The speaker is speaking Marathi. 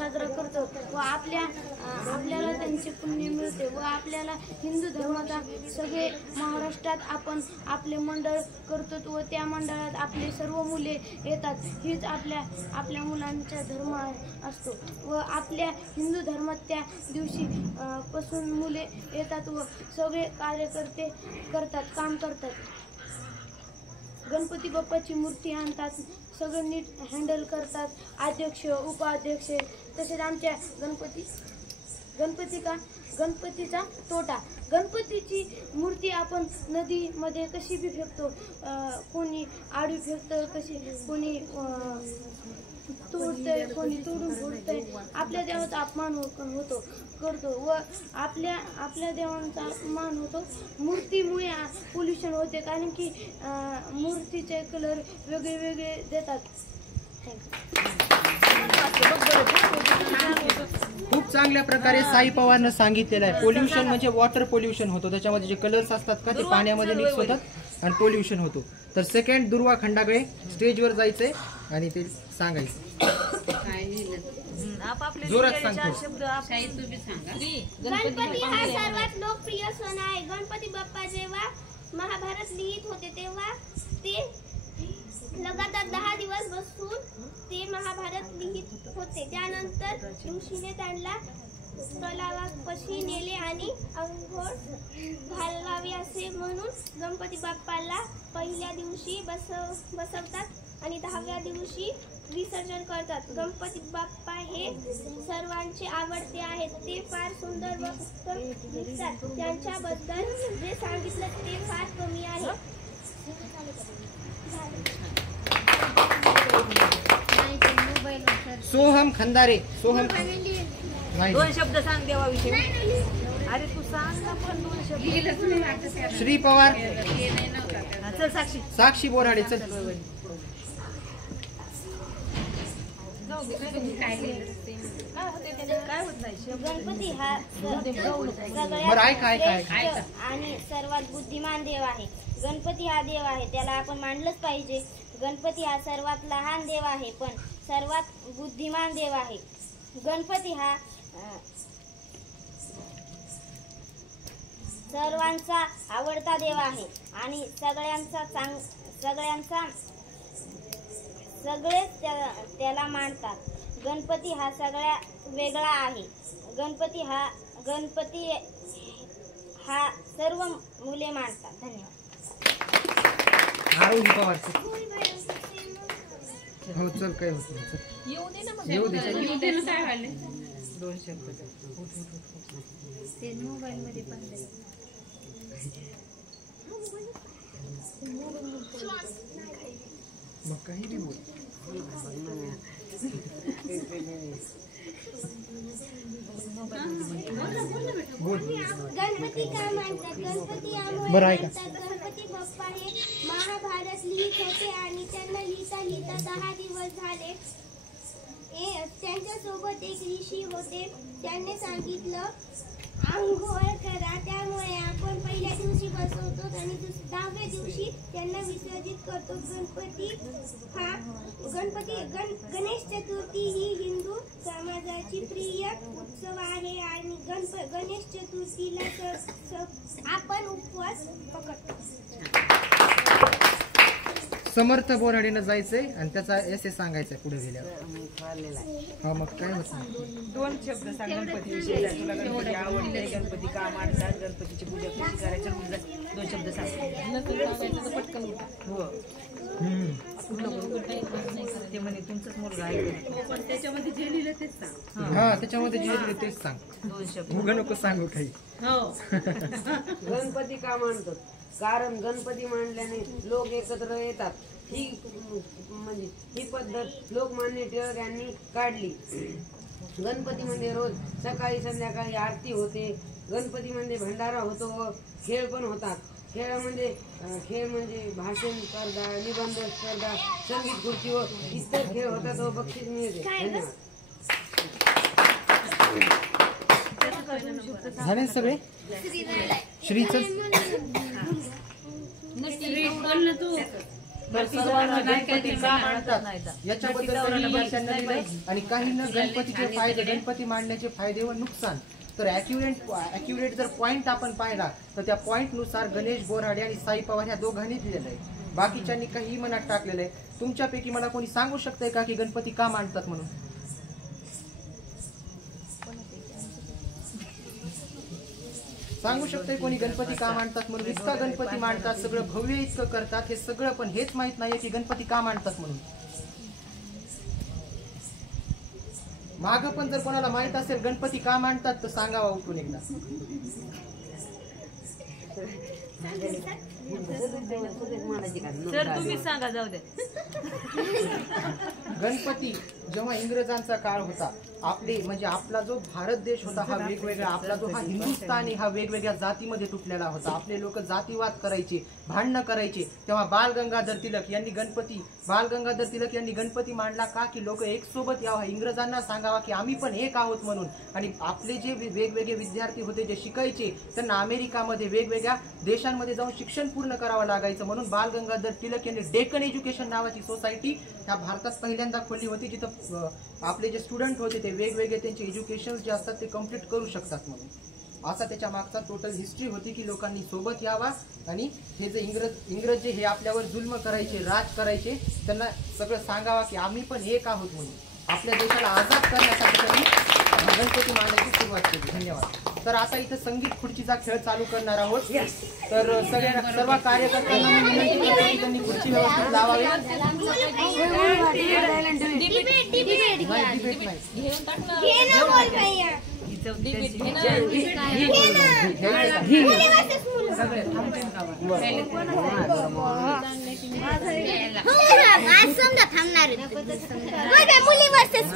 साजरा करतो व आपल्याला त्यांचे पुण्य मिळते व आपल्याला हिंदू धर्माचा सगळे महाराष्ट्रात आपण आपले मंडळ करतो व त्या मंडळात आपले सर्व मुले येतात. हीच आपल्या मुलांचा धर्म असतो व आपल्या हिंदू धर्मात त्या दिवशी पासून मुले येतात व सगळे कार्यकर्ते काम करतात. गणपती बाप्पाची मूर्ती आणतात, सगळं नीट हँडल करतात, अध्यक्ष उपाध्यक्ष. तसेच आमच्या गणपतीचा तोटा, गणपतीची मूर्ती आपण नदीमध्ये कशी बी फेकतो, कोणी आडवी फेकतं, कोणी तोडतंय, कोणी तोडून फोडतंय. आपल्या देवाचा अपमान करतो व आपल्या देवांचा अपमान होतो. मूर्तीमुळे पोल्युशन होते, कारण की मूर्तीचे कलर वेगळे देतात. खूप चांगल्या प्रकारे साई पवारनं सांगितलेलं आहे. पोल्युशन म्हणजे वॉटर पोल्युशन होतो, त्याच्यामध्ये जे कलर्स असतात का ते पाण्यामध्ये मिक्स होतात आणि पोल्युशन होतो. तर सेकंड दुर्वा खंडागळे स्टेजवर जायचंय आणि ते सांगायचं. जोरात सांगतो. गणपती हा सर्वात लोकप्रिय सण आहे. गणपती बाप्पा जेव्हा महाभारत लिहित होते तेव्हा ते लगातार 10 दिवस बसून ते महाभारत लिहित होते. त्यानंतर ऋषीने त्यांना तलावापाशी नेले आणि अंघोळ घालावी असे म्हणून गणपती बाप्पाला पहिल्या दिवशी बसवतात आणि 10व्या दिवशी विसर्जन करतात. गणपती बाप्पा हे सर्वांचे आवडते आहेत. ते फार सुंदर व उत्तम दिसतात. त्यांच्याबद्दल जे सांगितलं ते फार कमी आहे. सोहम खंदारे. सोहम दोन शब्द सांग देवाविषयी. अरे तू सांग ना पण 2 शब्द. श्री पवार. चल साक्षी बोराडे. चल काय होत नाही. गणपती हा सगळ्यात आणि सर्वात बुद्धिमान देव आहे. गणपती हा देव आहे, त्याला आपण मानलंच पाहिजे. गणपती हा सर्वात लहान देव आहे पण सर्वात बुद्धिमान देव आहे. गणपती हा सर्वांचा आवडता देव आहे आणि सगळेच त्याला मानतात. गणपती हा सगळ्या वेगळा आहे. गणपती हा सर्व मुले मानतात. धन्यवाद. हो चल काय होत नाही. येऊ दे ना मग. येऊ दे ना. काय व्हायले 2 शब्द ते मोबाईल मध्ये पण मग काही बी बोल. गणपती का मानतात? गणपती बरं ऐका. गणपती बाप्पा हे महाभारत लिहित होते आणि त्यांना लिहिता 10 दिवस झाले. त्यांच्यासोबत एक ऋषी होते. त्यांनी सांगितलं आंघोळ करा. त्यामुळे आपण पहिल्या दिवशी बसवतो आणि 10व्या दिवशी त्यांना विसर्जित करतो. गणेश चतुर्थी ही हिंदू समाजाची प्रिय उत्सव आहे आणि गणेश चतुर्थीला आपण उपवास पकडतो. समर्थ बोराडीनं जायचंय आणि त्याचा एसे सांगायचंय पुढे गेल्यावर. हा मग काय होत नाही. 2 शब्द सांग गणपती विषयी. तुला गणपती आवडते, गणपती का मानतात, गणपतीची पूजा कशी करायची, 2 शब्द सांग. पटकन हो. ते म्हणे तुमचंच मुलगा आहे पण त्याच्यामध्ये जे लिहिलं तेच सांग. हा त्याच्यामध्ये जे लिहिलं तेच सांग. 2 शब्द. मुग नको सांगू काही. हो. गणपती का मानतात? कारण गणपती मांडल्याने लोक एकत्र येतात. ही पद्धत लोकमान्य टिळक यांनी काढली. गणपतीमध्ये रोज सकाळी संध्याकाळी आरती होते. गणपतीमध्ये भंडारा होतो व खेळ पण होतात. खेळ म्हणजे भाषण स्पर्धा, निबंध स्पर्धा, संगीत खुर्ची व इतर खेळ होतात व बक्षीस मिळते. धन्यवाद. झाले सगळे. श्रीच तर सर्वांना गणपती का मांडतात याच्याबद्दल काही त्यांना दिलं आणि काहींना गणपतीचे फायदे, गणपती मांडण्याचे फायदे व नुकसान. तर ॲक्युरेट जर पॉईंट आपण पाहिला तर त्या पॉईंट नुसार गणेश बोराडे आणि साई पवार ह्या दोघांनी दिलेलं आहे. बाकीच्यांनी काही मनात टाकलेलं आहे. तुमच्यापैकी मला कोणी सांगू शकतंय का की गणपती का मांडतात म्हणून? सांगू शकतंय कोणी गणपती का मांडतात म्हणून? इतका गणपती मांडतात, सगळं भव्य इतकं करतात हे सगळं, पण हेच माहित नाहीये की गणपती का मांडतात म्हणून. माग पण जर कोणाला माहित असेल गणपती का मांडतात तर सांगावा उठून एकदा. सर तुम्ही सांगा, जाऊ दे. गणपती जेव्हा इंग्रजांचा काळ होता, आपले म्हणजे आपला जो भारत देश होता हा वेगवेगळा, आपला जो हा हिंदुस्थानी हा वेगवेगळ्या जातीमध्ये तुटलेला होता. आपले लोक जातीवाद करायचे, भांडणं करायचे. तेव्हा बाल गंगाधर तिलक यांनी गणपती मांडला का की लोक एक सोबत यावं, इंग्रजांना सांगावा की आम्ही पण एक आहोत म्हणून. आणि आपले जे वेगवेगळे विद्यार्थी होते जे शिकायचे त्यांना अमेरिकामध्ये वेगवेगळ्या देशांमध्ये जाऊन शिक्षण पूर्ण करावं लागायचं, म्हणून बाल गंगाधर तिलक यांनी डेक्कन एज्युकेशन नावाची सोसायटी ह्या भारतात पहिल्यांदा खोलली होती, जिथं आपले जे स्टुडंट होते ते वेगवेगळे त्यांचे एज्युकेशन जे असतात ते कम्प्लीट करू शकतात म्हणून. असा त्याच्या मागचा टोटल हिस्ट्री होती की लोकांनी सोबत यावा आणि हे जे इंग्रज जे हे आपल्यावर जुल्म करायचे, राज करायचे, त्यांना सगळं सांगावा की आम्ही पण एक आहोत म्हणून. आपल्या देशाला आझाद करण्यासाठी त्यांनी गणपती मांडण्याची सुरुवात केली. धन्यवाद. तर आता इथं संगीत खुर्चीचा खेळ चालू करणार आहोत. तर सर्व कार्यकर्त्यांना मी विनंती करतो की त्यांनी खुर्ची व्यवस्थित लावावी. डिबेट नाही. आज समजा थांबणार मुली वर्सेस